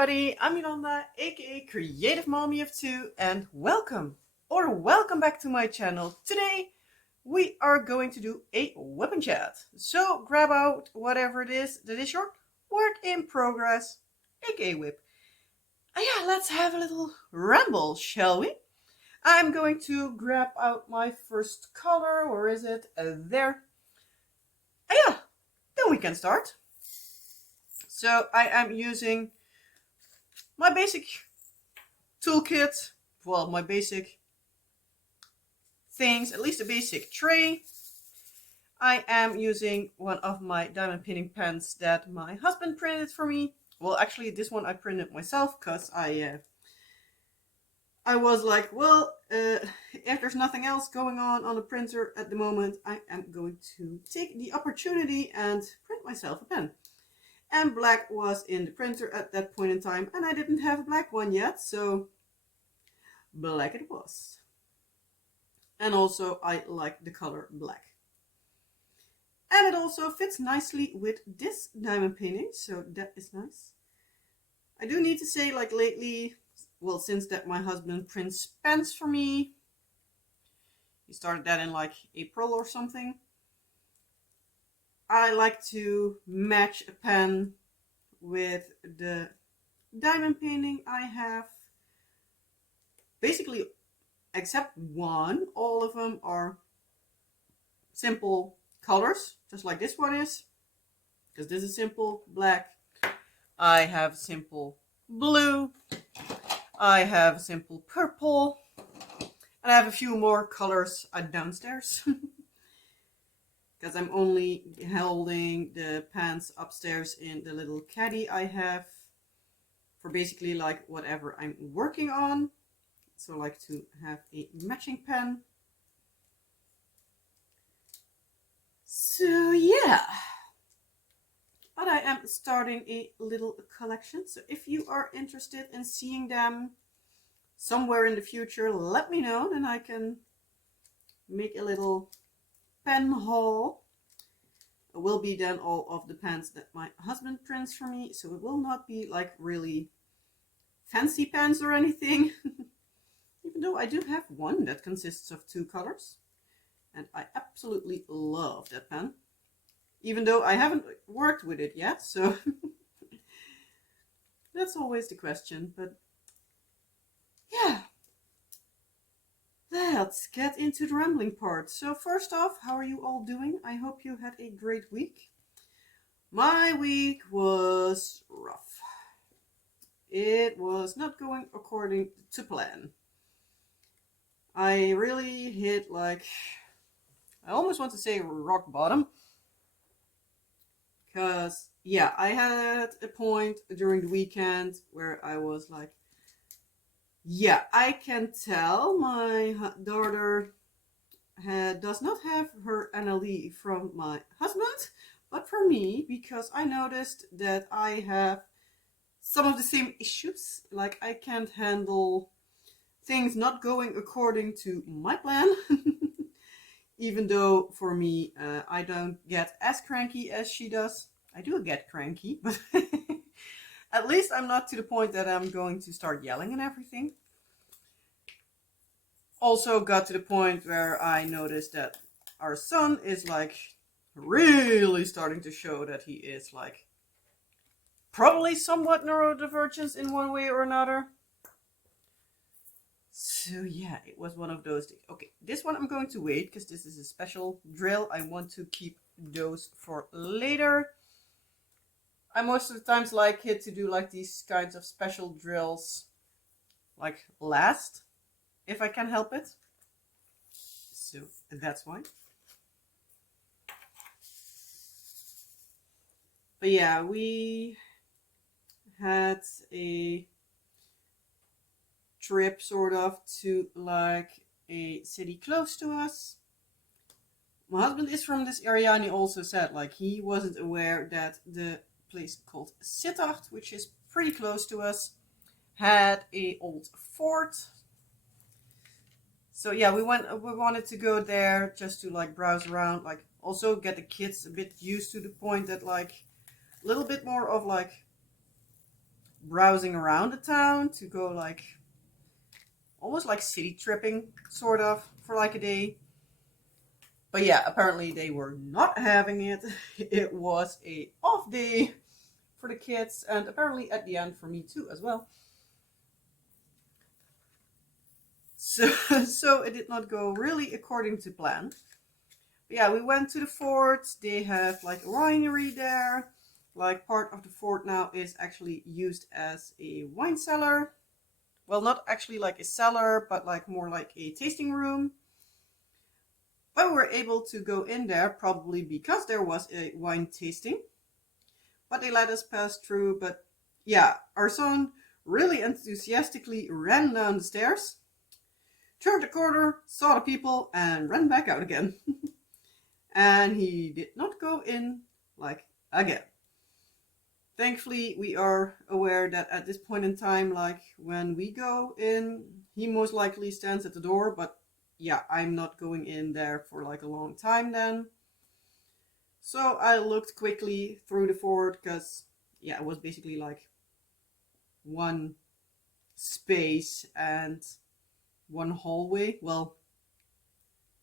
everybody, I'm Yolanda, aka Creative Mommy of Two, and welcome back to my channel. Today we are going to do a WIP and Chat. So grab out whatever it is that is your work in progress, aka WIP. And yeah, let's have a little ramble, shall we? I'm going to grab out my first color. Where is it? There. And yeah, then we can start. So I am using my basic toolkit, well, my basic things, at least a basic tray. I am using one of my diamond painting pens that my husband printed for me. Well, actually, this one I printed myself because I was like, well, if there's nothing else going on the printer at the moment, I am going to take the opportunity and print myself a pen. And black was in the printer at that point in time, and I didn't have a black one yet, so black it was. And also I like the color black. And it also fits nicely with this diamond painting, so that is nice. I do need to say, like lately, well, since that my husband prints pens for me, he started that in like April or something, I like to match a pen with the diamond painting I have. Basically, except one, all of them are simple colors, just like this one is. Because this is simple black. I have simple blue. I have simple purple. And I have a few more colors downstairs. Because I'm only holding the pens upstairs in the little caddy I have for basically like whatever I'm working on. So I like to have a matching pen. So yeah, but I am starting a little collection. So if you are interested in seeing them somewhere in the future, let me know, then I can make a little pen haul. It will be then all of the pens that my husband prints for me, so it will not be like really fancy pens or anything. Even though I do have one that consists of two colors, and I absolutely love that pen, even though I haven't worked with it yet, so that's always the question. But yeah, let's get into the rambling part. So first off, how are you all doing? I hope you had a great week. My week was rough. It was not going according to plan. I really hit, like, I almost want to say rock bottom. Because, yeah, I had a point during the weekend where I was like, yeah, I can tell my daughter does not have her NLE from my husband, but for me, because I noticed that I have some of the same issues. Like, I can't handle things not going according to my plan. Even though for me, I don't get as cranky as she does. I do get cranky, but at least I'm not to the point that I'm going to start yelling and everything. Also got to the point where I noticed that our son is like really starting to show that he is like probably somewhat neurodivergent in one way or another. So yeah, it was one of those days. Okay, this one I'm going to wait because this is a special drill. I want to keep those for later. I most of the times like it to do like these kinds of special drills like last, if I can help it. So that's why. But yeah, we had a trip sort of to like a city close to us. My husband is from this area, and he also said like he wasn't aware that the place called Sittard, which is pretty close to us, had a old fort. So yeah, we wanted to go there just to like browse around, like also get the kids a bit used to the point that like a little bit more of like browsing around the town to go like almost like city tripping, sort of, for like a day. But yeah, apparently they were not having it. It was a off day for the kids, and apparently at the end for me too as well. So, so it did not go really according to plan. But yeah, we went to the fort. They have like a winery there. Like part of the fort now is actually used as a wine cellar. Well, not actually like a cellar, but like more like a tasting room. But we were able to go in there probably because there was a wine tasting. But they let us pass through. But yeah, our son really enthusiastically ran down the stairs, turned the corner, saw the people, and ran back out again. And he did not go in like again. Thankfully, we are aware that at this point in time, like when we go in, he most likely stands at the door, but yeah, I'm not going in there for like a long time then. So I looked quickly through the fort because, yeah, it was basically like one space and one hallway. Well,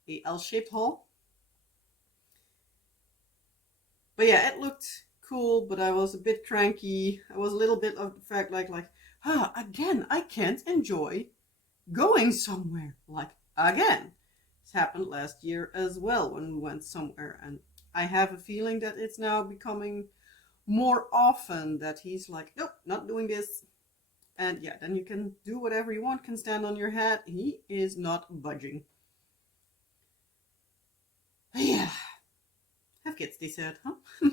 a L-shaped hall. But yeah, it looked cool, but I was a bit cranky. I was a little bit of the fact again, I can't enjoy going somewhere. Like, again. This happened last year as well when we went somewhere, and I have a feeling that it's now becoming more often that he's like, nope, not doing this. And yeah, then you can do whatever you want, can stand on your head. He is not budging. Yeah. Have kids, they said, huh?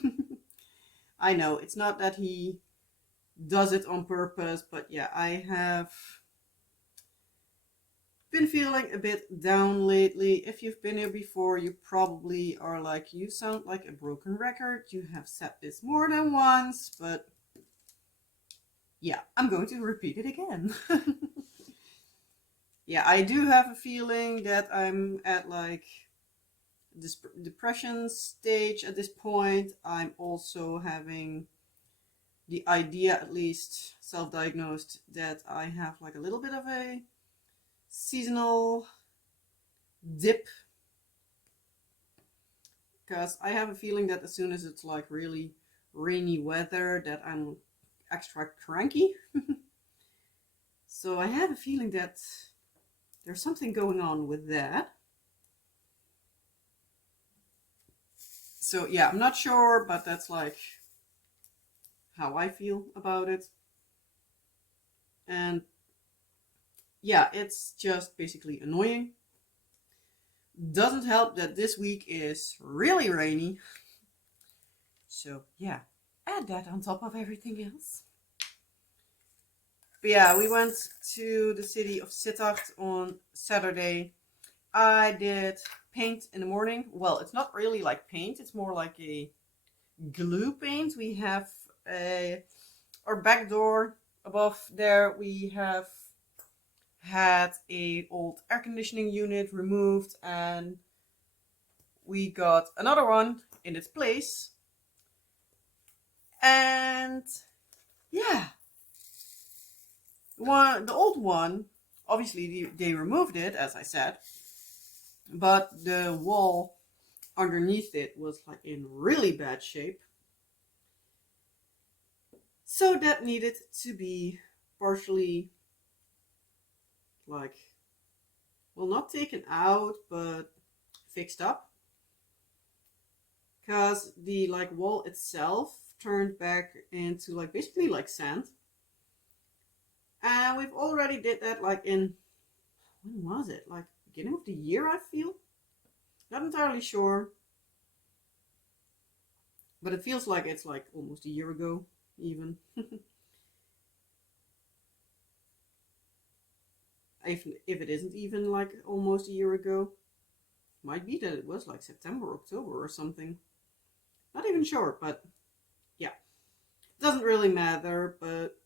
I know, it's not that he does it on purpose, but yeah, I have been feeling a bit down lately. If you've been here before, you probably are like, you sound like a broken record. You have said this more than once, but yeah, I'm going to repeat it again. Yeah, I do have a feeling that I'm at like this depression stage at this point. I'm also having the idea, at least self-diagnosed, that I have like a little bit of a seasonal dip, because I have a feeling that as soon as it's like really rainy weather that I'm extra cranky. So I have a feeling that there's something going on with that. So yeah, I'm not sure, but that's like how I feel about it. And yeah, it's just basically annoying. Doesn't help that this week is really rainy. So yeah, add that on top of everything else. But yeah, we went to the city of Sittard on Saturday. I did paint in the morning. Well, it's not really like paint, it's more like a glue paint. We have our back door above there. We have had a old air conditioning unit removed, and we got another one in its place. And yeah, the old one, obviously they removed it, as I said, but the wall underneath it was like in really bad shape. So that needed to be partially like, well, not taken out, but fixed up. Because the like wall itself turned back into like basically like sand. And we've already did that like in, when was it? Like beginning of the year, I feel. Not entirely sure. But it feels like it's like almost a year ago, even. If it isn't even like almost a year ago. Might be that it was like September, October or something. Not even sure, but yeah. Doesn't really matter, but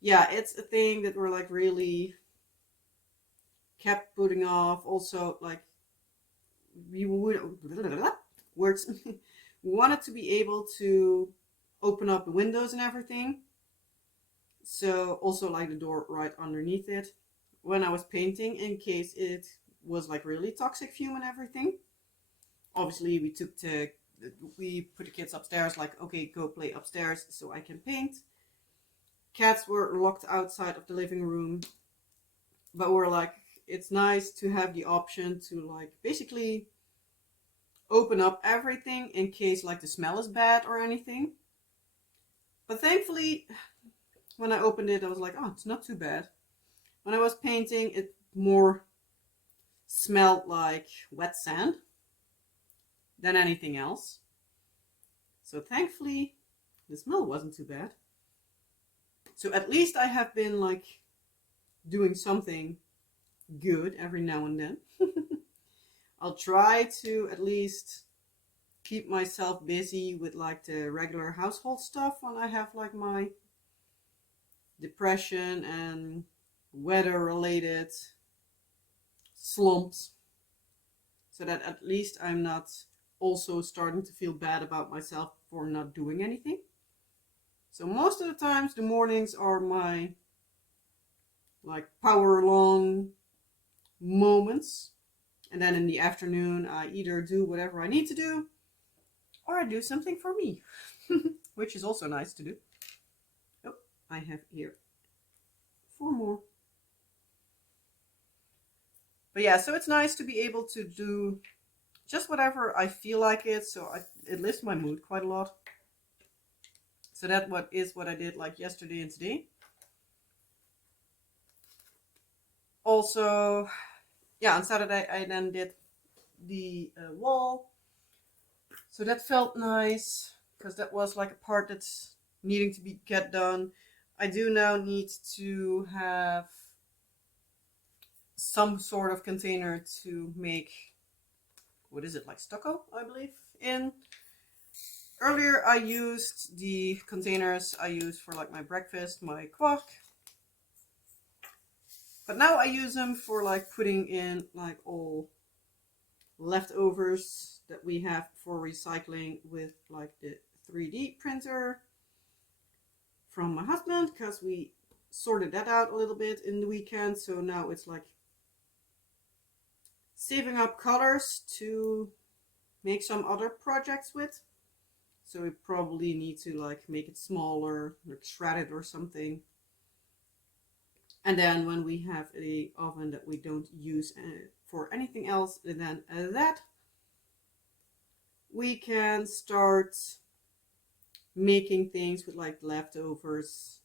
yeah, it's a thing that we're like really kept putting off. Also, like, we would words. We wanted to be able to open up the windows and everything. So also like the door right underneath it. When I was painting, in case it was like really toxic fume and everything. Obviously we put the kids upstairs, like, okay, go play upstairs so I can paint. Cats were locked outside of the living room, but we're like, it's nice to have the option to like basically open up everything in case like the smell is bad or anything. But thankfully, when I opened it, I was like, oh, it's not too bad. When I was painting, it more smelled like wet sand than anything else. So thankfully, the smell wasn't too bad. So at least I have been like doing something good every now and then. I'll try to at least keep myself busy with like the regular household stuff when I have like my depression and weather related slumps, so that at least I'm not also starting to feel bad about myself for not doing anything. So most of the times the mornings are my like power long moments, and then in the afternoon I either do whatever I need to do or I do something for me, which is also nice to do. Oh, I have here 4 more. But yeah, so it's nice to be able to do just whatever I feel like it. So it lifts my mood quite a lot. So that what I did like yesterday and today. Also, yeah, on Saturday I then did the wall. So that felt nice because that was like a part that's needing to be get done. I do now need to have some sort of container to make, what is it, like stucco, I believe, in. Earlier I used the containers I used for like my breakfast, my quark. But now I use them for like putting in like all leftovers that we have for recycling with like the 3D printer from my husband, because we sorted that out a little bit in the weekend. So now it's like saving up colors to make some other projects with. So we probably need to like make it smaller, like shred it or something. And then when we have a oven that we don't use for anything else than that, we can start making things with like leftovers,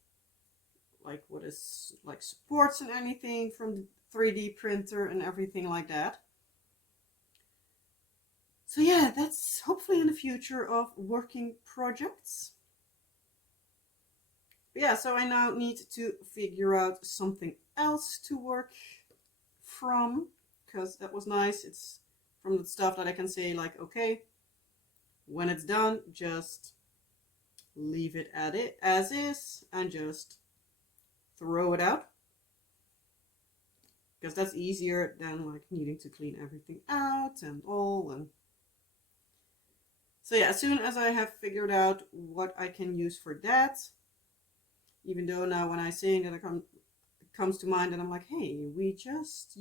like what is like supports and anything from the 3D printer and everything like that. So yeah, that's hopefully in the future of working projects. But yeah, so I now need to figure out something else to work from, because that was nice. It's from the stuff that I can say like, okay, when it's done, just leave it at it as is and just throw it out, because that's easier than like needing to clean everything out and all. And so yeah, as soon as I have figured out what I can use for that, even though now when I say that it comes to mind and I'm like, hey, we just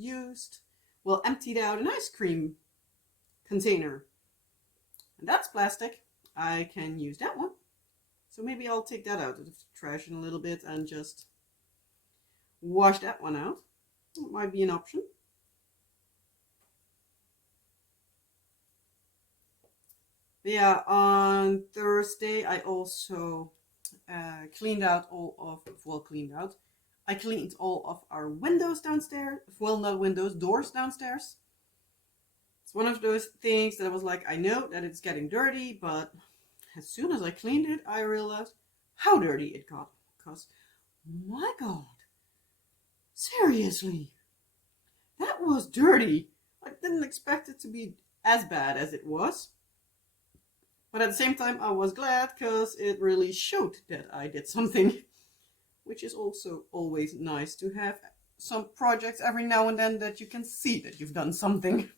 emptied out an ice cream container, and that's plastic. I can use that one. So maybe I'll take that out of the trash in a little bit and just wash that one out. It might be an option. But yeah, on Thursday I also cleaned out I cleaned all of our windows downstairs. Well, not windows, doors downstairs. It's one of those things that I was like, I know that it's getting dirty, but as soon as I cleaned it, I realized how dirty it got. Because, my God, seriously, that was dirty. I didn't expect it to be as bad as it was. But at the same time, I was glad because it really showed that I did something, which is also always nice to have some projects every now and then that you can see that you've done something.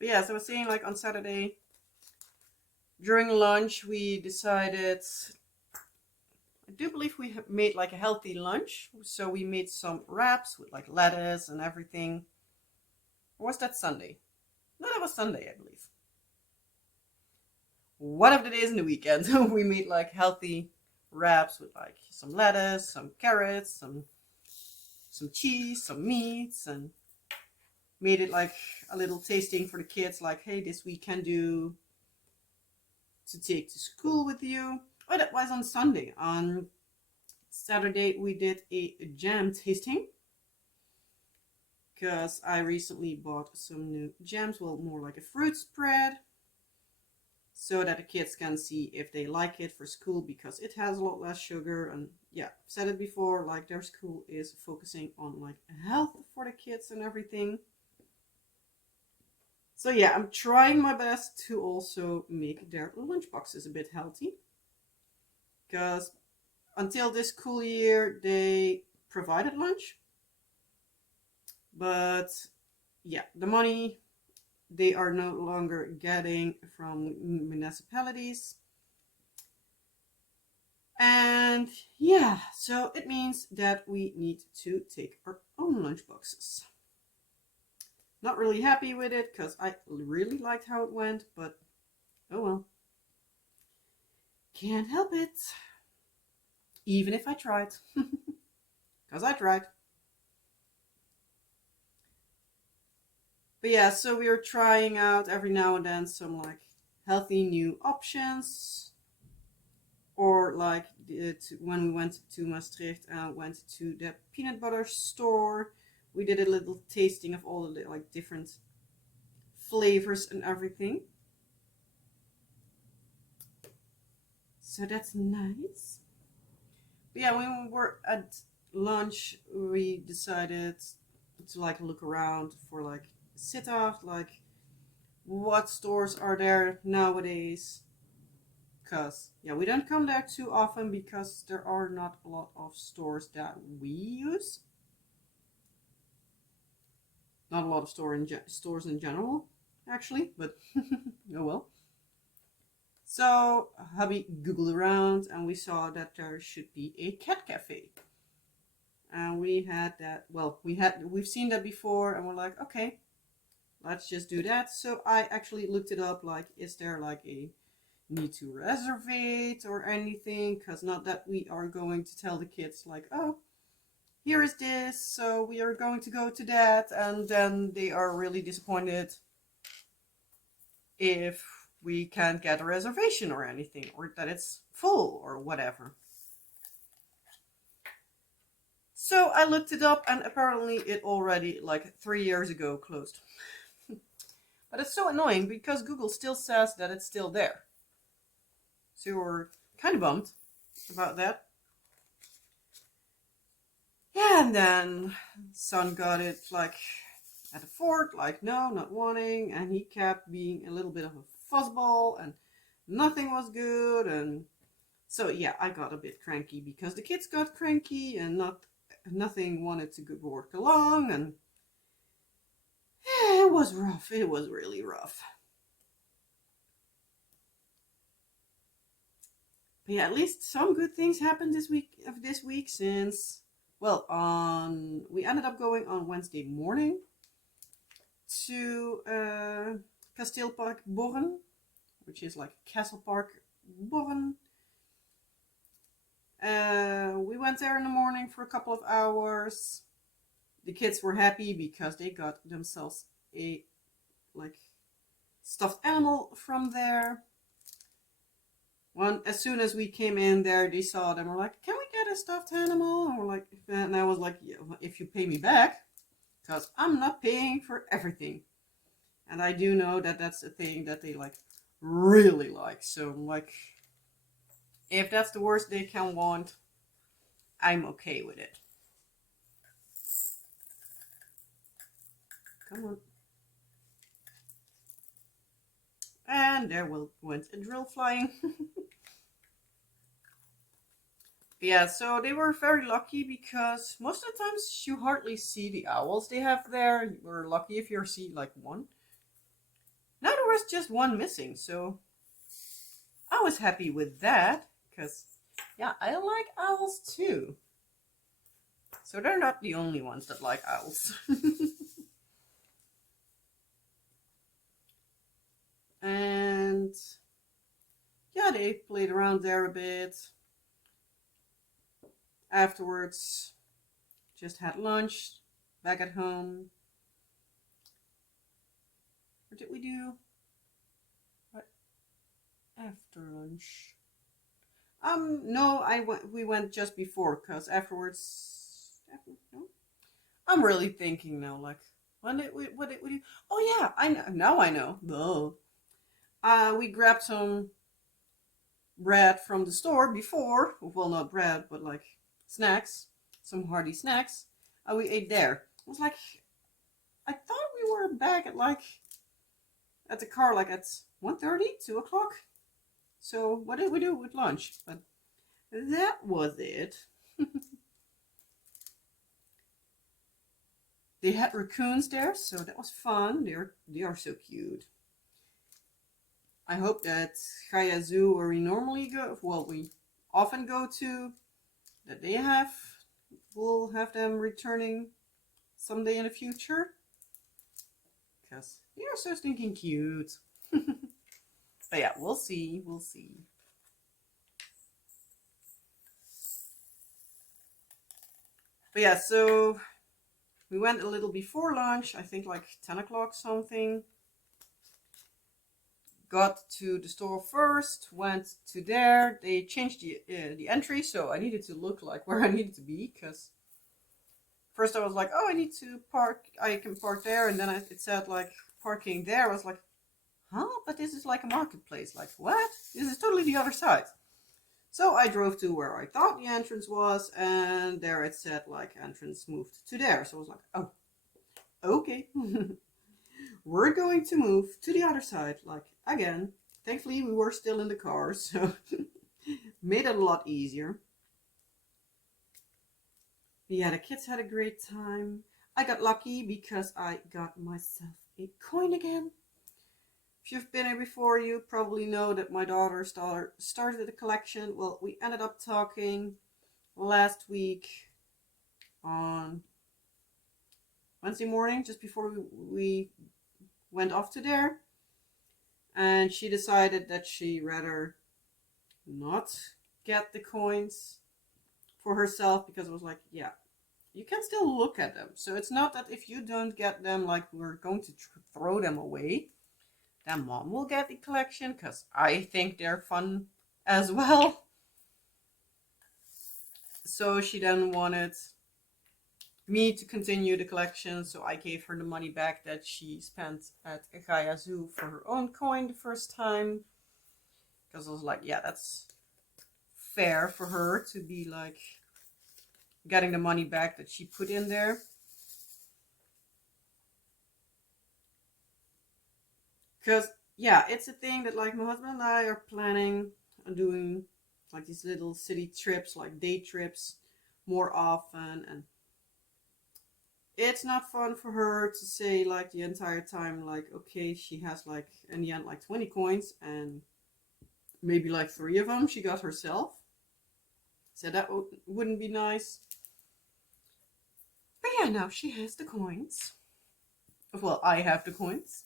But yeah, so I was saying, like, on Saturday during lunch we decided, I do believe we have made like a healthy lunch. So we made some wraps with like lettuce and everything. Or was that Sunday? No, that was Sunday, I believe. One of the days in the weekend, we made like healthy wraps with like some lettuce, some carrots, some cheese, some meats, and made it like a little tasting for the kids. Like, hey, this we can do to take to school with you. Oh, that was on Sunday. On Saturday, we did a jam tasting because I recently bought some new jams. Well, more like a fruit spread, so that the kids can see if they like it for school, because it has a lot less sugar. And yeah, I've said it before, like their school is focusing on like health for the kids and everything. So yeah, I'm trying my best to also make their lunch boxes a bit healthy, because until this school year they provided lunch, but yeah, the money they are no longer getting from municipalities. And yeah, so it means that we need to take our own lunch boxes. Not really happy with it because I really liked how it went, but oh well. Can't help it. Even if I tried. Because I tried. But yeah, so we are trying out every now and then some like healthy new options. Or like when we went to Maastricht and went to the peanut butter store, we did a little tasting of all the like different flavors and everything. So that's nice. But yeah, when we were at lunch, we decided to like look around for like sit off, like what stores are there nowadays. Because yeah, we don't come there too often because there are not a lot of stores that we use. Not a lot of stores in general, actually, but oh well. So hubby googled around and we saw that there should be a cat cafe. And we had that, well, we've seen that before and we're like, okay, let's just do that. So I actually looked it up, like, is there like a need to reservate or anything? Because not that we are going to tell the kids like, oh, here is this, so we are going to go to that, and then they are really disappointed if we can't get a reservation or anything, or that it's full or whatever. So I looked it up and apparently it already like 3 years ago closed. But it's so annoying because Google still says that it's still there. So we're kind of bummed about that. Yeah, and then son got it like at the fort, like no, not wanting, and he kept being a little bit of a fuzzball and nothing was good. And so yeah, I got a bit cranky because the kids got cranky and nothing wanted to work along, and yeah, it was rough. It was really rough. But yeah, at least some good things happened this week since, well, on we ended up going on Wednesday morning to Kasteelpark Borren, which is like Castle Park Borren. We went there in the morning for a couple of hours. The kids were happy because they got themselves a like stuffed animal from there. As soon as we came in there, they saw them. We're like, "Can we get a stuffed animal?" And we're like, and I was like, yeah, "If you pay me back, because I'm not paying for everything." And I do know that that's a thing that they like really like. So like, if that's the worst they can want, I'm okay with it. Come on. And there went a drill flying. Yeah, so they were very lucky because most of the times you hardly see the owls they have there. You're lucky if you see like one. was just one missing, so I was happy with that, because, yeah, I like owls too. So they're not the only ones that like owls. And yeah, they played around there a bit. Afterwards, just had lunch back at home. What did we do right after lunch? No, we went just before, because afterwards, no? I'm really thinking now, like, what did we do? Oh yeah, I know, now I know. We grabbed some bread from the store before, well, not bread, but like snacks, some hearty snacks. We ate there. I was like, I thought we were back at the car like at 1:30, 2 o'clock. So what did we do with lunch? But that was it. They had raccoons there, so that was fun. They are so cute. I hope that Gaia Zoo, where we normally go, well, we often go to, that we'll have them returning someday in the future. Because they are so stinking cute. But yeah, we'll see. We'll see. But yeah, so we went a little before lunch, I think like 10 o'clock something. Got to the store first, went to there. They changed the entry, so I needed to look like where I needed to be, because first I was like, oh, I need to park, I can park there, and then it said like parking there. I was like, huh? But this is like a marketplace. Like, what? This is totally the other side. So I drove to where I thought the entrance was, and there it said like entrance moved to there. So I was like, oh, okay. We're going to move to the other side, like, again. Thankfully, we were still in the car, so made it a lot easier. But yeah, the kids had a great time. I got lucky because I got myself a coin again. If you've been here before, you probably know that my daughter started a collection. Well, we ended up talking last week on Wednesday morning, just before we went off to there. And she decided that she'd rather not get the coins for herself, because I was like, yeah, you can still look at them. So it's not that if you don't get them, like, we're going to throw them away. Then mom will get the collection, because I think they're fun as well. So she then wanted me to continue the collection, so I gave her the money back that she spent at Gaia Zoo for her own coin the first time. Because I was like, yeah, that's fair for her to be like getting the money back that she put in there. Because, yeah, it's a thing that like my husband and I are planning on doing like these little city trips, like day trips, more often. And it's not fun for her to say like the entire time, like, okay, she has like in the end like 20 coins, and maybe like 3 of them she got herself. So that wouldn't be nice. But yeah, now she has the coins. Well, I have the coins.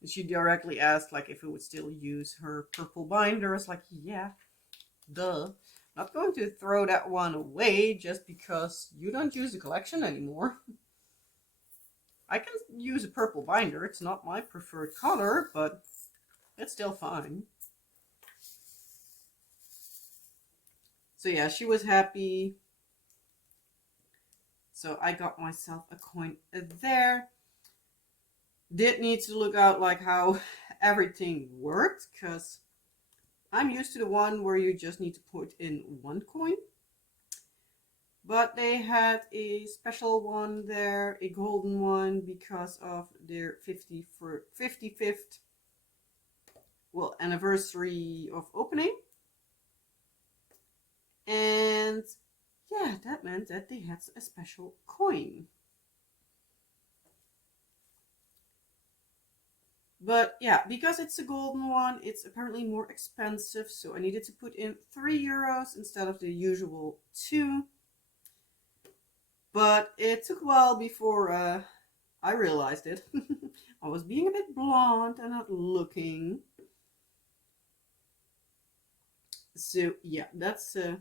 And she directly asked like if we would still use her purple binder. I was like, yeah, duh. Not going to throw that one away just because you don't use the collection anymore. I can use a purple binder. It's not my preferred color, but it's still fine. So yeah, she was happy. So I got myself a coin there. Did need to look out like how everything worked, because I'm used to the one where you just need to put in 1 coin. But they had a special one there, a golden one, because of their 55th anniversary of opening. And yeah, that meant that they had a special coin. But yeah, because it's a golden one, it's apparently more expensive. So I needed to put in €3 instead of the usual 2. But it took a while before I realized it. I was being a bit blonde and not looking. So yeah, that's to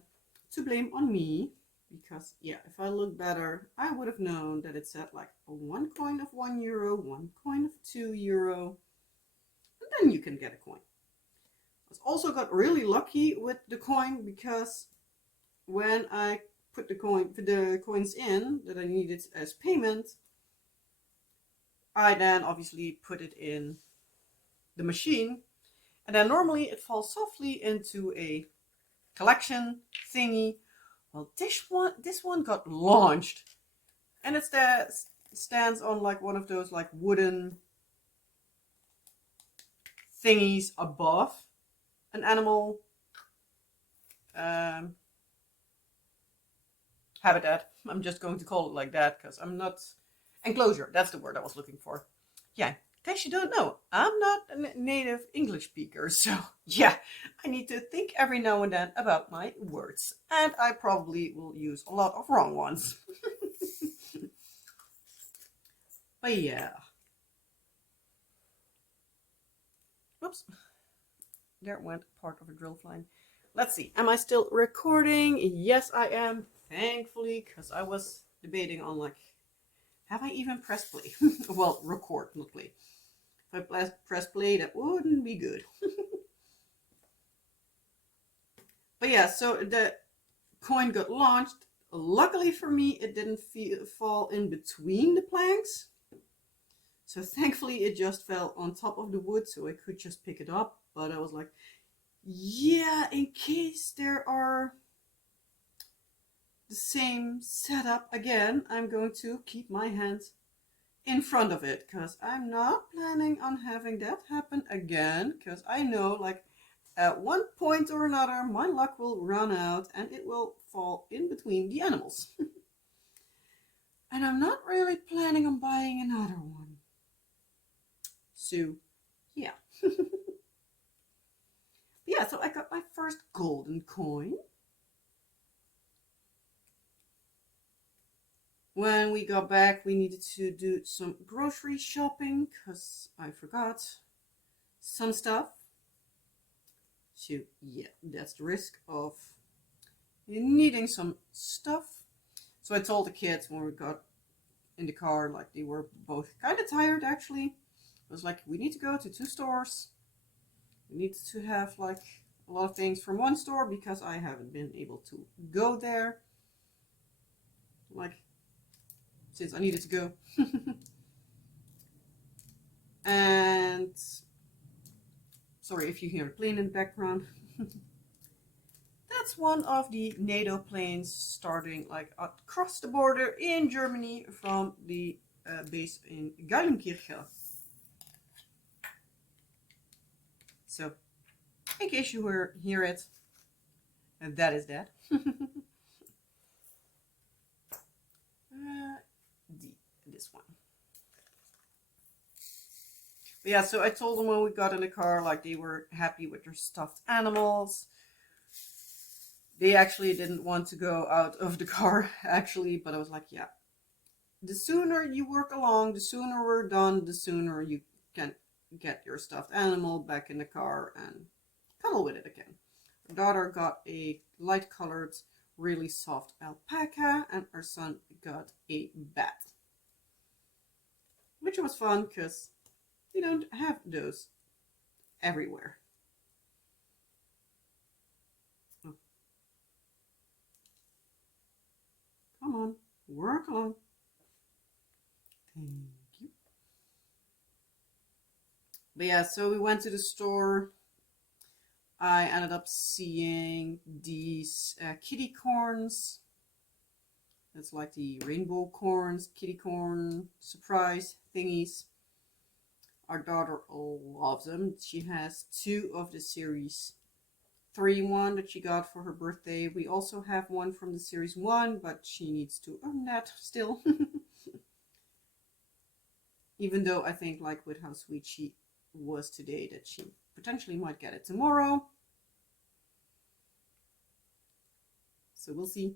blame on me. Because yeah, if I looked better, I would have known that it said like one coin of €1, one coin of €2, and then you can get a coin. I also got really lucky with the coin because when I put the coins in that I needed as payment, I then obviously put it in the machine, and then normally it falls softly into a collection thingy. Well, this one got launched, and it stands on like one of those like wooden thingies above an animal habitat. I'm just going to call it like that because I'm not enclosure. That's the word I was looking for. Yeah, in case you don't know, I'm not a native English speaker, so yeah, I need to think every now and then about my words, and I probably will use a lot of wrong ones. But yeah. Oops. There went part of a drill line. Let's see. Am I still recording? Yes, I am. Thankfully, because I was debating on like, have I even pressed play? Well, record, not play. If I press play, that wouldn't be good. But yeah, so the coin got launched. Luckily for me, it didn't fall in between the planks. So thankfully, it just fell on top of the wood, so I could just pick it up. But I was like, yeah, in case there are the same setup again, I'm going to keep my hands in front of it, because I'm not planning on having that happen again, because I know like at one point or another my luck will run out and it will fall in between the animals. And I'm not really planning on buying another one. So yeah. Yeah, so I got my first golden coin. When we got back, we needed to do some grocery shopping because I forgot some stuff. So yeah, that's the risk of needing some stuff. So I told the kids when we got in the car, like they were both kind of tired actually. I was like, we need to go to 2 stores. We need to have like a lot of things from one store because I haven't been able to go there. Like, since I needed to go. And sorry if you hear a plane in the background. That's one of the NATO planes starting like across the border in Germany from the base in Geilenkirchen. So, in case you hear it, that is that. This one. But yeah, so I told them when we got in the car, like they were happy with their stuffed animals. They actually didn't want to go out of the car, actually, but I was like, yeah, the sooner you work along, the sooner we're done, the sooner you can get your stuffed animal back in the car and cuddle with it again. Our daughter got a light colored, really soft alpaca, and our son got a bat. Which was fun because you don't have those everywhere. Oh. Come on, work along. Thank you. But yeah, so we went to the store. I ended up seeing these kitty corns. It's like the rainbow corns, kitty corn surprise thingies. Our daughter loves them. She has 2 of the series 3 one that she got for her birthday. We also have one from the series 1, but she needs to earn that still. Even though I think like with how sweet she was today that she potentially might get it tomorrow. So we'll see.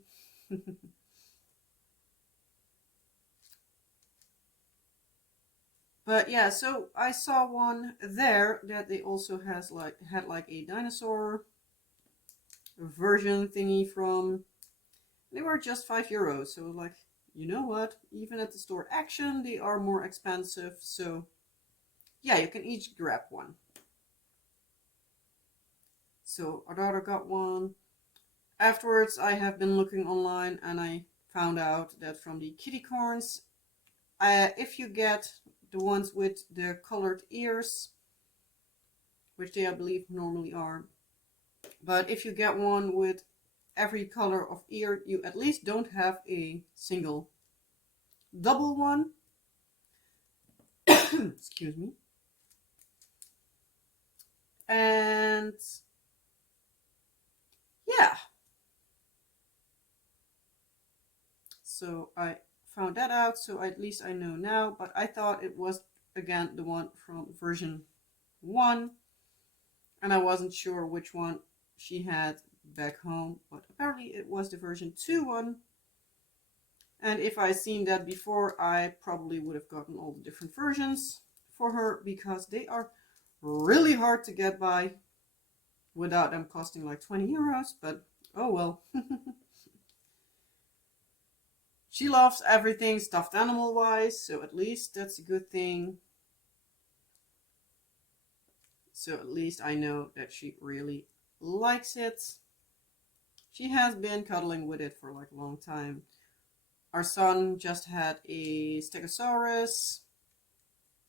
But yeah, so I saw one there that they also had like a dinosaur version thingy from. They were just €5. So like, you know what? Even at the store Action, they are more expensive. So yeah, you can each grab one. So our daughter got one. Afterwards, I have been looking online and I found out that from the kitty corns, if you get the ones with the colored ears, which they I believe normally are, but if you get one with every color of ear, you at least don't have a single double one. Excuse me. And yeah, so I found that out, so at least I know now, but I thought it was again the one from version 1, and I wasn't sure which one she had back home, but apparently it was the version 2 one. And if I seen that before, I probably would have gotten all the different versions for her, because they are really hard to get by without them costing like €20, but oh well. She loves everything stuffed animal wise, so at least that's a good thing. So at least I know that she really likes it. She has been cuddling with it for like a long time. Our son just had a Stegosaurus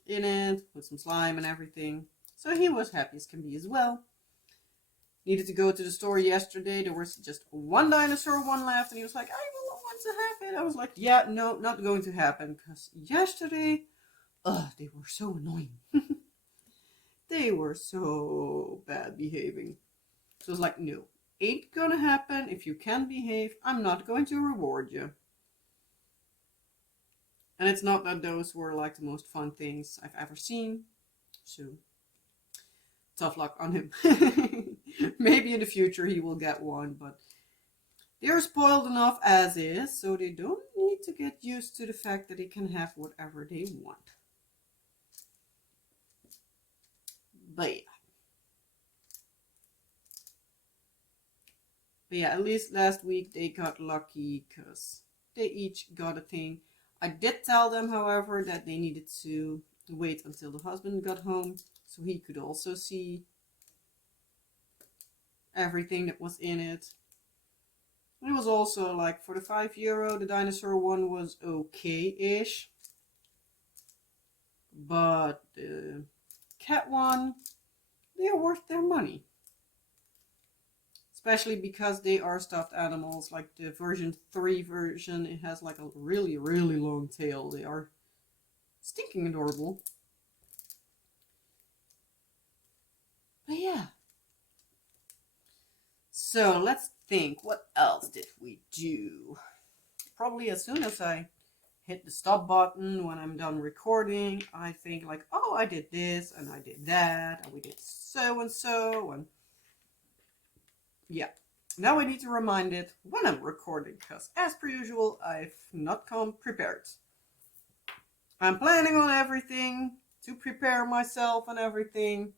in it with some slime and everything, so he was happy as can be as well. Needed to go to the store yesterday. There was just one dinosaur one left, and he was like, I will want to have it. I was like, yeah, no, not going to happen, because yesterday, they were so annoying. They were so bad behaving. So I was like, no, ain't gonna happen. If you can't behave, I'm not going to reward you. And it's not that those were like the most fun things I've ever seen. So tough luck on him. Maybe in the future he will get one, but they're spoiled enough as is, so they don't need to get used to the fact that they can have whatever they want. But yeah. But yeah, at least last week they got lucky because they each got a thing. I did tell them, however, that they needed to wait until the husband got home so he could also see everything that was in it. It was also like for the €5, the dinosaur one was okay-ish. But the cat one, they are worth their money. Especially because they are stuffed animals. Like the version 3 version, it has like a really, really long tail. They are stinking adorable. But yeah. So let's think, what else did we do? Probably as soon as I hit the stop button when I'm done recording, I think like, oh, I did this and I did that and we did so and so, and yeah. Now I need to remind it when I'm recording, because as per usual, I've not come prepared. I'm planning on everything to prepare myself and everything.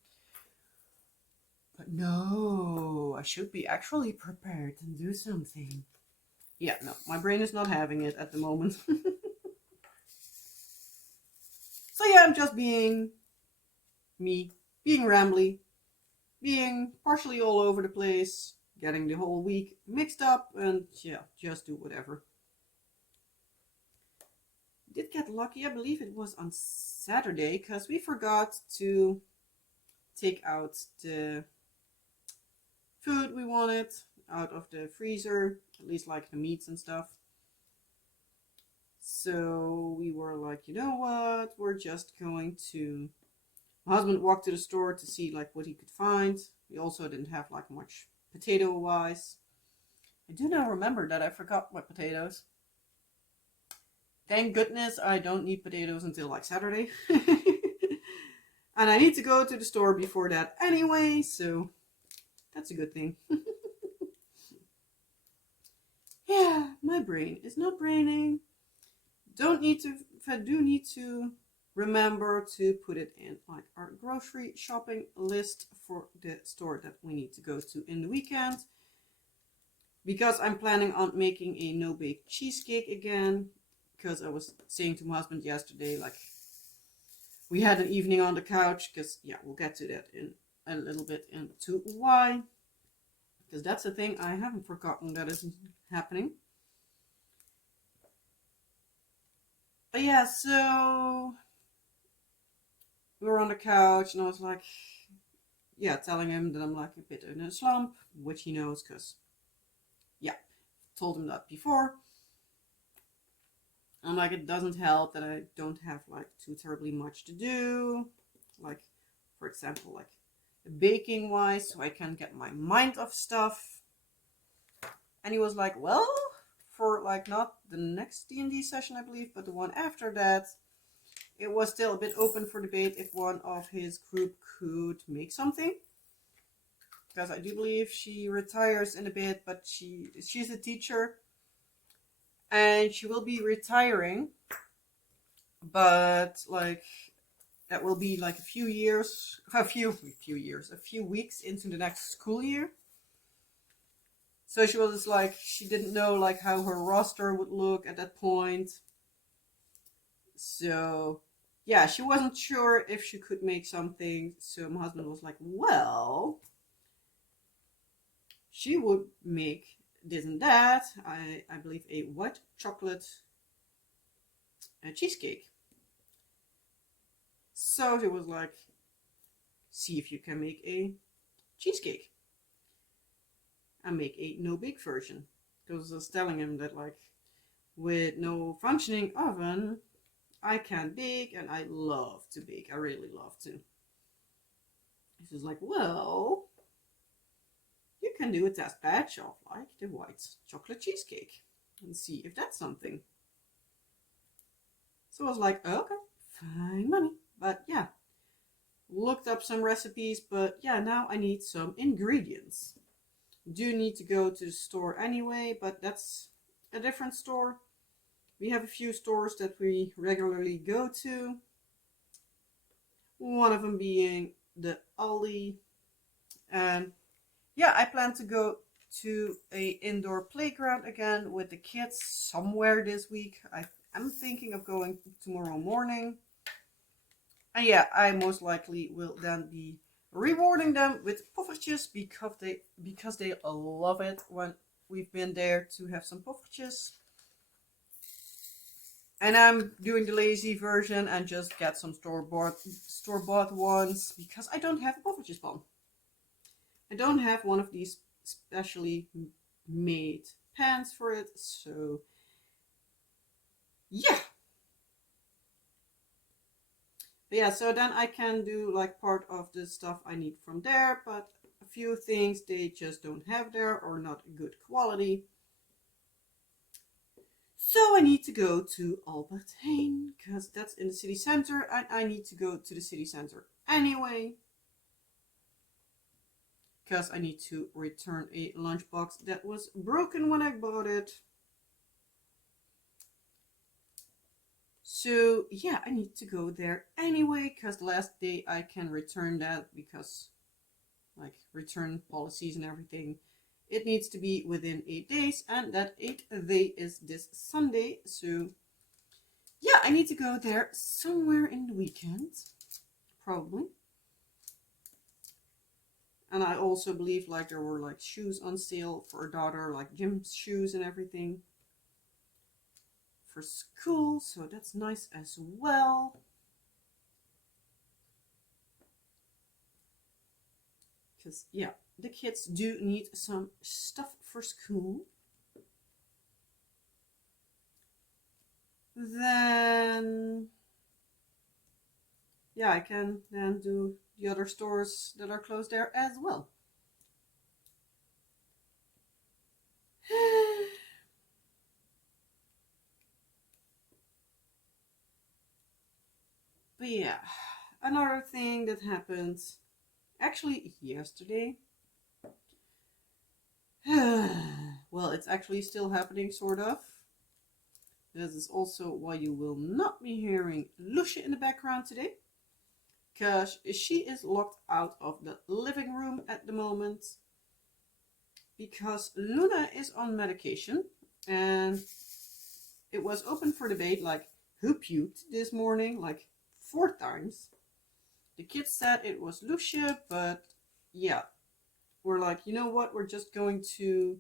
But no, I should be actually prepared and do something. Yeah, no, my brain is not having it at the moment. So yeah, I'm just being me, being rambly, being partially all over the place, getting the whole week mixed up, and yeah, just do whatever. Did get lucky, I believe it was on Saturday, because we forgot to take out the food we wanted out of the freezer, at least like the meats and stuff. So we were like, you know what, we're just going to... My husband walked to the store to see like what he could find. We also didn't have like much potato wise. I do now remember that I forgot my potatoes. Thank goodness I don't need potatoes until like Saturday. And I need to go to the store before that anyway, so that's a good thing. Yeah, my brain is not braining. If I do need to remember to put it in like our grocery shopping list for the store that we need to go to in the weekend. Because I'm planning on making a no-bake cheesecake again. Because I was saying to my husband yesterday, like, we had an evening on the couch. Because, yeah, we'll get to that in a little bit into why. Because that's the thing I haven't forgotten that is happening. But yeah, so we were on the couch and I was like, yeah, telling him that I'm like a bit in a slump, which he knows because, yeah, told him that before. I'm like, it doesn't help that I don't have like too terribly much to do. Like, for example, like baking wise, so I can get my mind off stuff. And he was like, well, for like not the next D&D session, I believe, but the one after that, it was still a bit open for debate if one of his group could make something. Because I do believe she retires in a bit, but she's a teacher. And she will be retiring. But like that will be like a few weeks into the next school year. So she was like, she didn't know like how her roster would look at that point. So yeah, she wasn't sure if she could make something. So my husband was like, well, she would make this and that. I believe a white chocolate cheesecake. So she was like, see if you can make a cheesecake. And make a no bake version. Because I was telling him that like with no functioning oven, I can bake and I love to bake. I really love to. He was like, well, you can do a test batch of like the white chocolate cheesecake and see if that's something. So I was like, okay, fine money. But yeah, looked up some recipes, but yeah, now I need some ingredients. Do need to go to the store anyway, but that's a different store. We have a few stores that we regularly go to. One of them being the Aldi. And yeah, I plan to go to a indoor playground again with the kids somewhere this week. I am thinking of going tomorrow morning. And yeah, I most likely will then be rewarding them with poffertjes because they love it when we've been there to have some poffertjes. And I'm doing the lazy version and just get some store-bought ones because I don't have a poffertjes pan. I don't have one of these specially made pans for it, so yeah. But yeah, so then I can do like part of the stuff I need from there, but a few things they just don't have there or not good quality. So I need to go to Albert Heijn because that's in the city center and I need to go to the city center anyway. Because I need to return a lunchbox that was broken when I bought it. So yeah, I need to go there anyway because the last day I can return that because like return policies and everything. It needs to be within 8 days and that 8th day is this Sunday. So yeah, I need to go there somewhere in the weekend. Probably. And I also believe like there were like shoes on sale for a daughter, like gym shoes and everything for school. So that's nice as well. Because yeah, the kids do need some stuff for school. Then yeah, I can then do the other stores that are closed there as well. But yeah, Another thing that happened actually yesterday. Well, it's actually still happening, sort of. This is also why you will not be hearing Lucia in the background today, because she is locked out of the living room at the moment because Luna is on medication, and it was open for debate, like, who puked this morning, like 4 times. The kids said it was Lucia, but yeah, we're like, you know what, we're just going to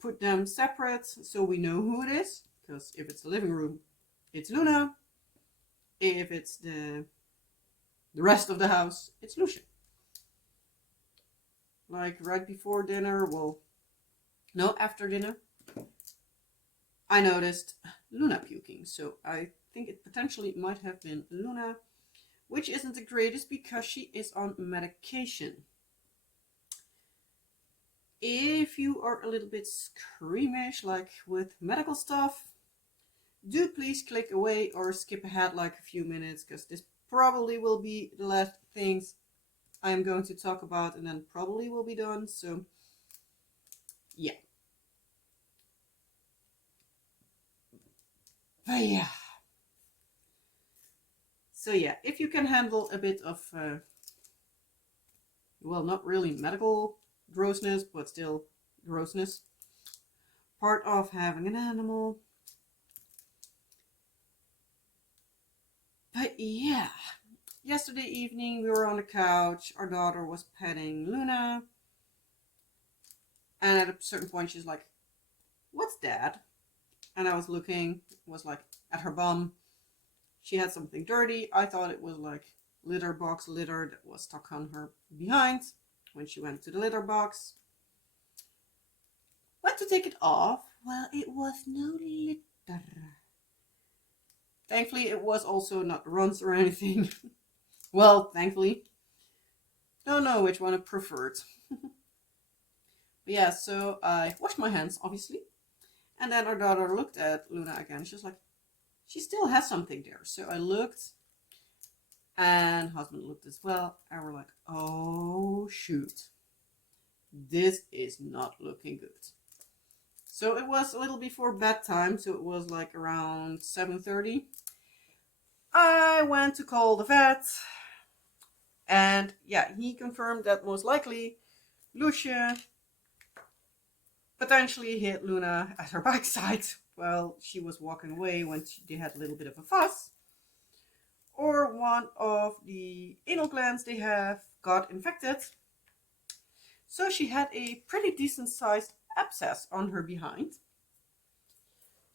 put them separate so we know who it is, because if it's the living room, it's Luna. If it's the rest of the house, it's Lucia. Like right before dinner, well, no, after dinner, I noticed Luna puking, so I think it potentially might have been Luna, which isn't the greatest because she is on medication. If you are a little bit squeamish, like with medical stuff, do please click away or skip ahead like a few minutes, because this probably will be the last things I am going to talk about, and then probably will be done. So yeah. But yeah. So yeah, if you can handle a bit of, well, not really medical grossness, but still grossness, part of having an animal. But yeah, yesterday evening we were on the couch, our daughter was petting Luna, and at a certain point she's like, "What's that?" And I was looking, was like at her bum. She had something dirty. I thought it was like litter box litter that was stuck on her behind. When she went to the litter box, went to take it off. Well, it was no litter. Thankfully, it was also not runs or anything. Well, thankfully. Don't know which one I preferred. But yeah, so I washed my hands, obviously. And then our daughter looked at Luna again. She was like, she still has something there. So I looked, and husband looked as well. And we're like, oh, shoot. This is not looking good. So it was a little before bedtime. So it was like around 7:30. I went to call the vet. And yeah, he confirmed that most likely Lucia potentially hit Luna at her bike side while she was walking away when they had a little bit of a fuss. Or one of the anal glands they have got infected. So she had a pretty decent sized abscess on her behind.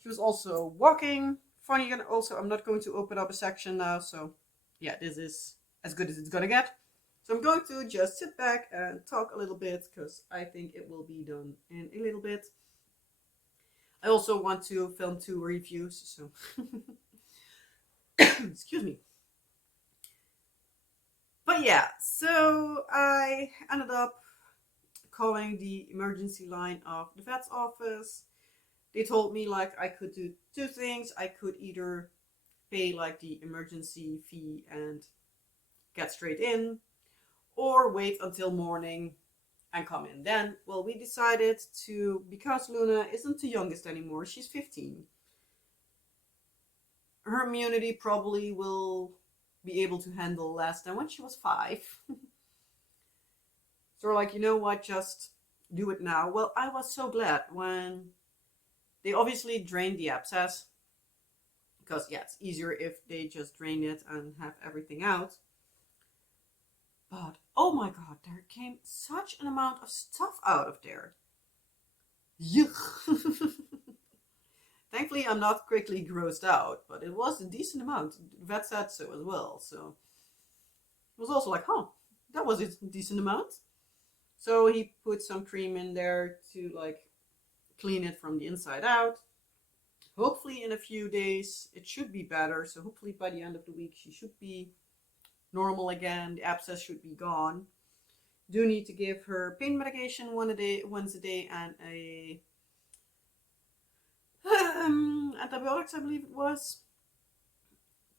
She was also walking. Funny, and also I'm not going to open up a section now, so yeah, this is as good as it's gonna get. So I'm going to just sit back and talk a little bit, because I think it will be done in a little bit. I also want to film 2 reviews, so excuse me. But yeah, so I ended up calling the emergency line of the vet's office. They told me like I could do 2 things. I could either pay like the emergency fee and get straight in, or wait until morning and come in then. Well, we decided to, because Luna isn't the youngest anymore, she's 15. Her immunity probably will be able to handle less than when she was 5. So we're like, you know what, just do it now. Well, I was so glad when they obviously drained the abscess, because yeah, it's easier if they just drain it and have everything out. But oh my god, there came such an amount of stuff out of there. Yuck. Thankfully, I'm not quickly grossed out, but it was a decent amount. The vet said so as well, so it was also like, huh, that was a decent amount. So he put some cream in there to like clean it from the inside out. Hopefully in a few days it should be better, so hopefully by the end of the week she should be normal again. The abscess should be gone. Do need to give her pain medication once a day, and a antibiotics, I believe it was,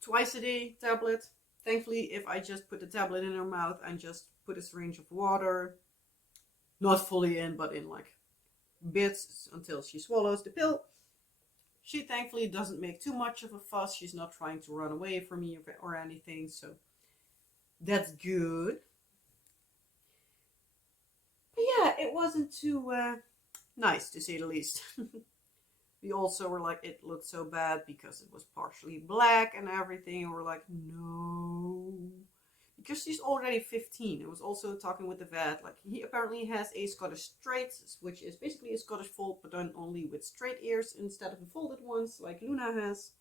twice a day tablet. Thankfully, if I just put the tablet in her mouth and just put a syringe of water, not fully in, but in like bits until she swallows the pill, she thankfully doesn't make too much of a fuss. She's not trying to run away from me or anything, so that's good. But yeah, it wasn't too nice to say the least. We also were like, it looked so bad because it was partially black and everything. And we're like, no. Because she's already 15. I was also talking with the vet. Like, he apparently has a Scottish straight, which is basically a Scottish fold, but done only with straight ears instead of the folded ones, like Luna has.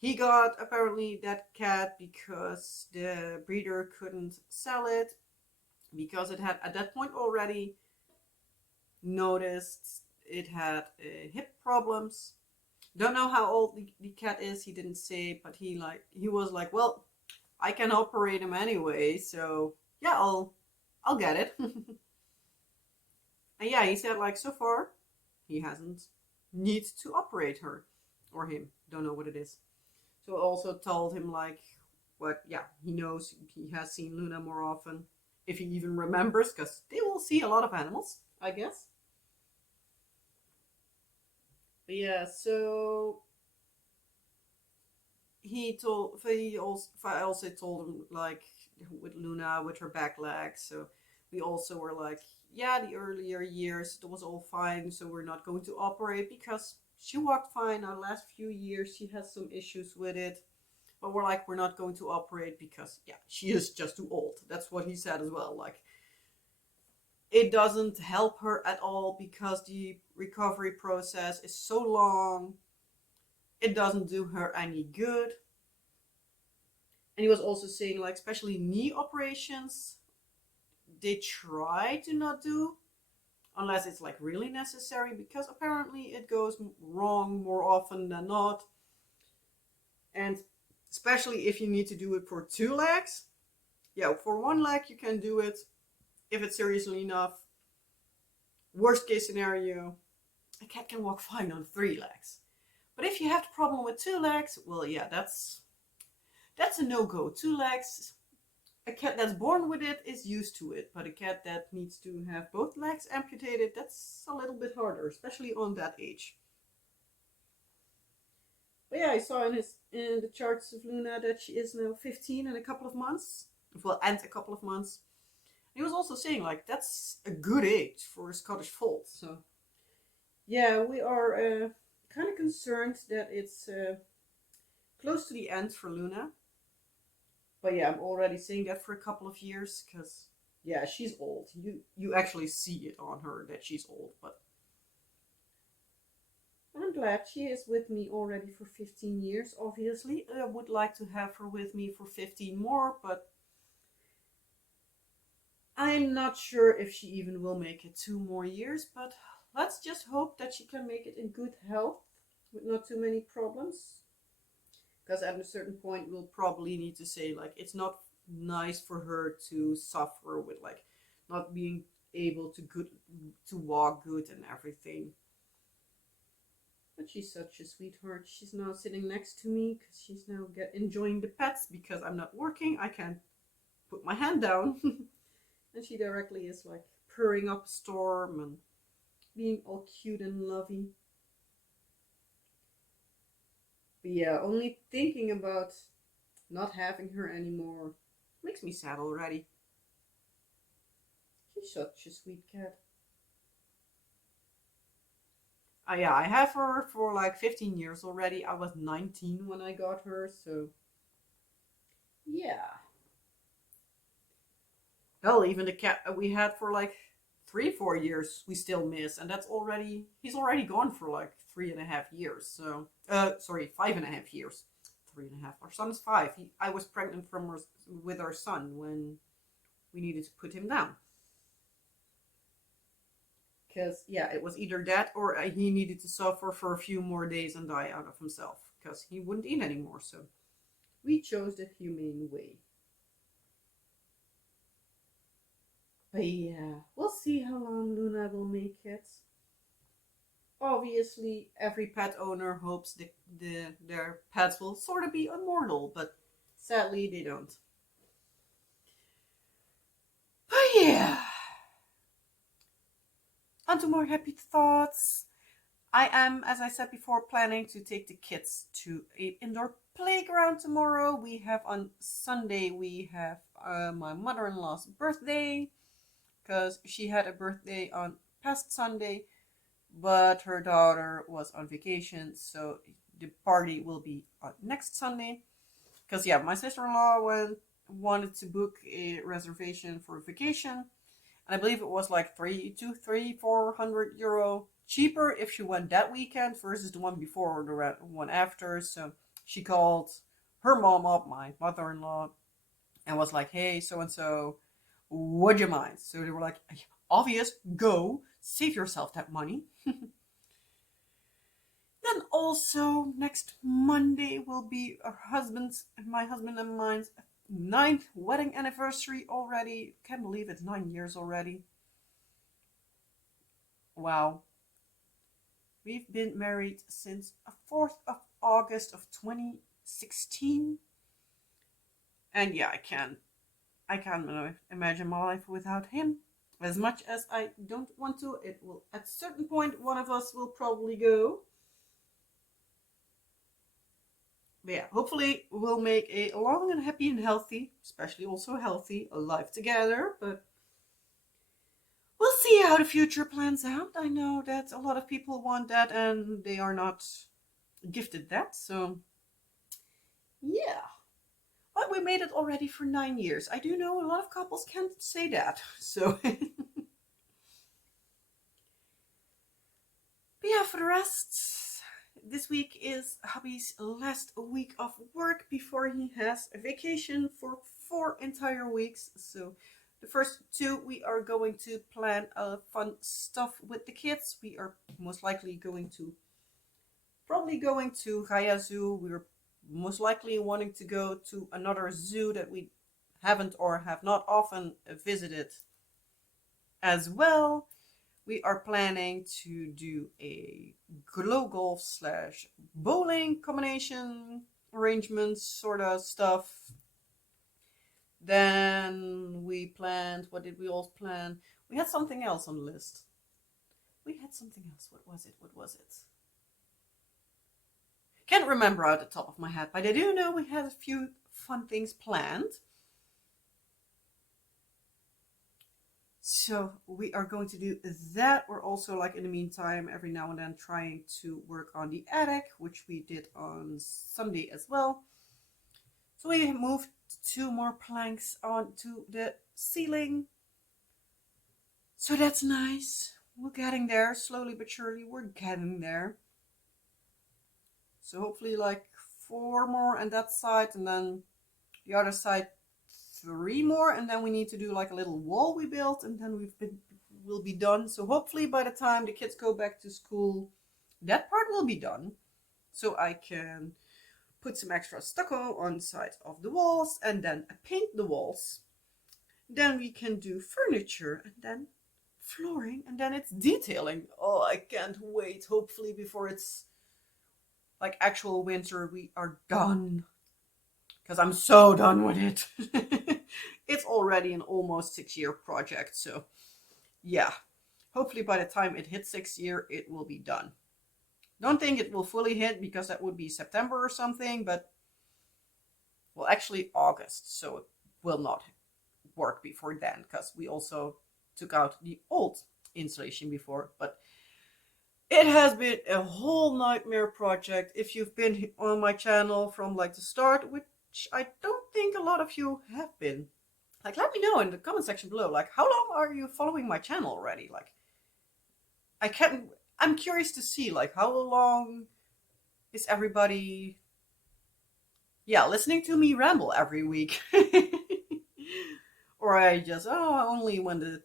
He got apparently that cat because the breeder couldn't sell it, because it had at that point already noticed it had hip problems. Don't know how old the cat is. He didn't say, but he was like, well, I can operate him anyway, so yeah, I'll get it. And yeah, he said like so far he hasn't need to operate her or him. Don't know what it is. So I also told him like what, yeah, he knows, he has seen Luna more often, if he even remembers, because they will see a lot of animals, I guess. But yeah, so I also told him like with Luna with her back leg, so we also were like, yeah, the earlier years it was all fine, so we're not going to operate because she walked fine. Our last few years she has some issues with it, but we're like, we're not going to operate because yeah, she is just too old. That's what he said as well. Like, it doesn't help her at all because the recovery process is so long. It doesn't do her any good. And he was also saying like, especially knee operations, they try to not do unless it's like really necessary, because apparently it goes wrong more often than not. And especially if you need to do it for 2 legs. Yeah, for 1 leg you can do it if it's seriously enough. Worst case scenario, a cat can walk fine on 3 legs. But if you have the problem with 2 legs, well, yeah, that's a no-go. 2 legs, a cat that's born with it is used to it, but a cat that needs to have both legs amputated, that's a little bit harder, especially on that age. But yeah, I saw in the charts of Luna that she is now 15 in a couple of months. Well, and a couple of months. He was also saying like, that's a good age for a Scottish fold. So yeah, we are kind of concerned that it's close to the end for Luna. But yeah, I'm already saying that for a couple of years because yeah, she's old. You actually see it on her that she's old, but I'm glad she is with me already for 15 years. Obviously, I would like to have her with me for 15 more, but I'm not sure if she even will make it 2 more years. But let's just hope that she can make it in good health with not too many problems. Because at a certain point we'll probably need to say like, it's not nice for her to suffer with like not being able to walk good and everything. But she's such a sweetheart. She's now sitting next to me because she's now enjoying the pets because I'm not working. I can't put my hand down. And she directly is like purring up a storm and being all cute and lovey. But yeah, only thinking about not having her anymore makes me sad already. She's such a sweet cat. Yeah, I have her for like 15 years already. I was 19 when I got her, so yeah. Hell, even the cat we had for like 3-4 years we still miss, and he's already gone for like 3.5 years. So sorry, 5.5 years. 3.5. Our son is 5. I was pregnant with our son when we needed to put him down. Because yeah, it was either that or he needed to suffer for a few more days and die out of himself because he wouldn't eat anymore. So we chose the humane way. But yeah, we'll see how long Luna will make it. Obviously, every pet owner hopes their pets will sort of be immortal, but Sadly, they don't. But yeah, on to more happy thoughts. I am, as I said before, planning to take the kids to an indoor playground tomorrow. We have on Sunday, we have my mother-in-law's birthday, because she had a birthday on past Sunday, but her daughter was on vacation, so the party will be on next Sunday. Because yeah, my sister-in-law wanted to book a reservation for a vacation, and I believe it was like 400 euro cheaper if she went that weekend versus the one before or the one after. So she called her mom up, my mother-in-law, and was like, "Hey, so and so, would you mind?" So they were like, "Obvious, go save yourself that money." Then also next Monday will be my husband and mine's 9th wedding anniversary already. Can't believe it's 9 years already. Wow. We've been married since 4th of August of 2016. And yeah, I can't imagine my life without him. As much as I don't want to, it will at a certain point one of us will probably go. But yeah, hopefully we'll make a long and happy and healthy, especially also healthy, life together. But we'll see how the future plans out. I know that a lot of people want that and they are not gifted that. So yeah. But we made it already for 9 years. I do know a lot of couples can't say that. So but yeah, for the rest, this week is hubby's last week of work before he has a vacation for 4 entire weeks. So the first 2 we are going to plan fun stuff with the kids. We are most likely probably going to Raya Zoo. We're most likely wanting to go to another zoo that we haven't or have not often visited as well. We are planning to do a glow golf / bowling combination arrangements sort of stuff. Then we planned, what did we all plan? We had something else on the list. We had something else. What was it? What was it? Can't remember out the top of my head, but I do know we had a few fun things planned. So we are going to do that. We're also, like, in the meantime, every now and then trying to work on the attic, which we did on Sunday as well. So we moved 2 more planks onto the ceiling. So that's nice. We're getting there, slowly but surely. We're getting there. So hopefully like 4 more on that side, and then the other side 3 more, and then we need to do like a little wall we built, and then we'll be done. So hopefully by the time the kids go back to school, that part will be done. So I can put some extra stucco on the sides of the walls and then paint the walls. Then we can do furniture and then flooring, and then it's detailing. Oh, I can't wait. Hopefully before it's like actual winter, we are done. Because I'm so done with it. It's already an almost 6-year project, so yeah. Hopefully by the time it hits 6 year, it will be done. Don't think it will fully hit because that would be September or something, but well, actually August, so it will not work before then, because we also took out the old insulation before. But it has been a whole nightmare project. If you've been on my channel from like the start, which I don't think a lot of you have been, like, let me know in the comment section below, like, how long are you following my channel already? Like, I'm curious to see, like, how long is everybody, yeah, listening to me ramble every week? Or I just, only when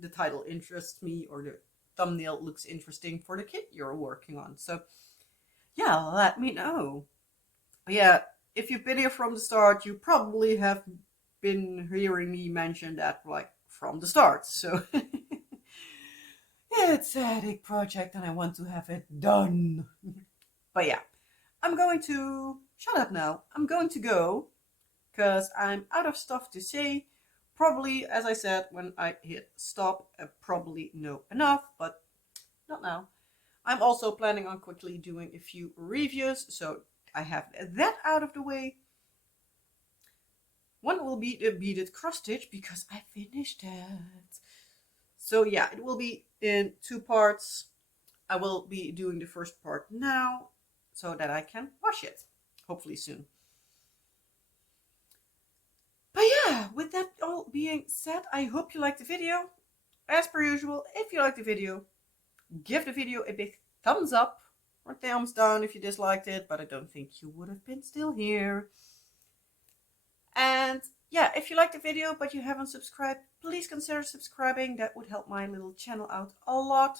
the title interests me or the thumbnail looks interesting for the kit you're working on. So yeah, let me know. Yeah, if you've been here from the start, you probably have been hearing me mention that like from the start. So it's a headache project and I want to have it done. But yeah, I'm going to shut up now. I'm going to go because I'm out of stuff to say. Probably, as I said, when I hit stop, I probably know enough, but not now. I'm also planning on quickly doing a few reviews, so I have that out of the way. One will be the beaded cross stitch because I finished it. So yeah, it will be in 2 parts. I will be doing the first part now so that I can wash it, hopefully soon. But yeah, with that all being said, I hope you liked the video. As per usual, if you liked the video, give the video a big thumbs up or thumbs down if you disliked it, but I don't think you would have been still here. And yeah, if you liked the video but you haven't subscribed, please consider subscribing. That would help my little channel out a lot.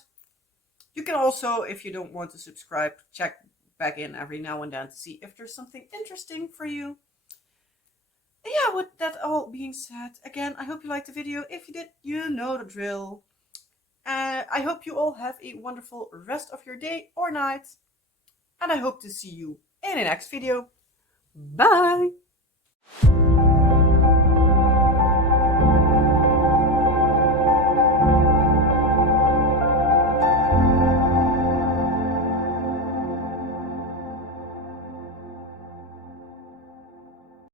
You can also, if you don't want to subscribe, check back in every now and then to see if there's something interesting for you. And yeah, with that all being said, again, I hope you liked the video. If you did, you know the drill. I hope you all have a wonderful rest of your day or night. And I hope to see you in the next video. Bye!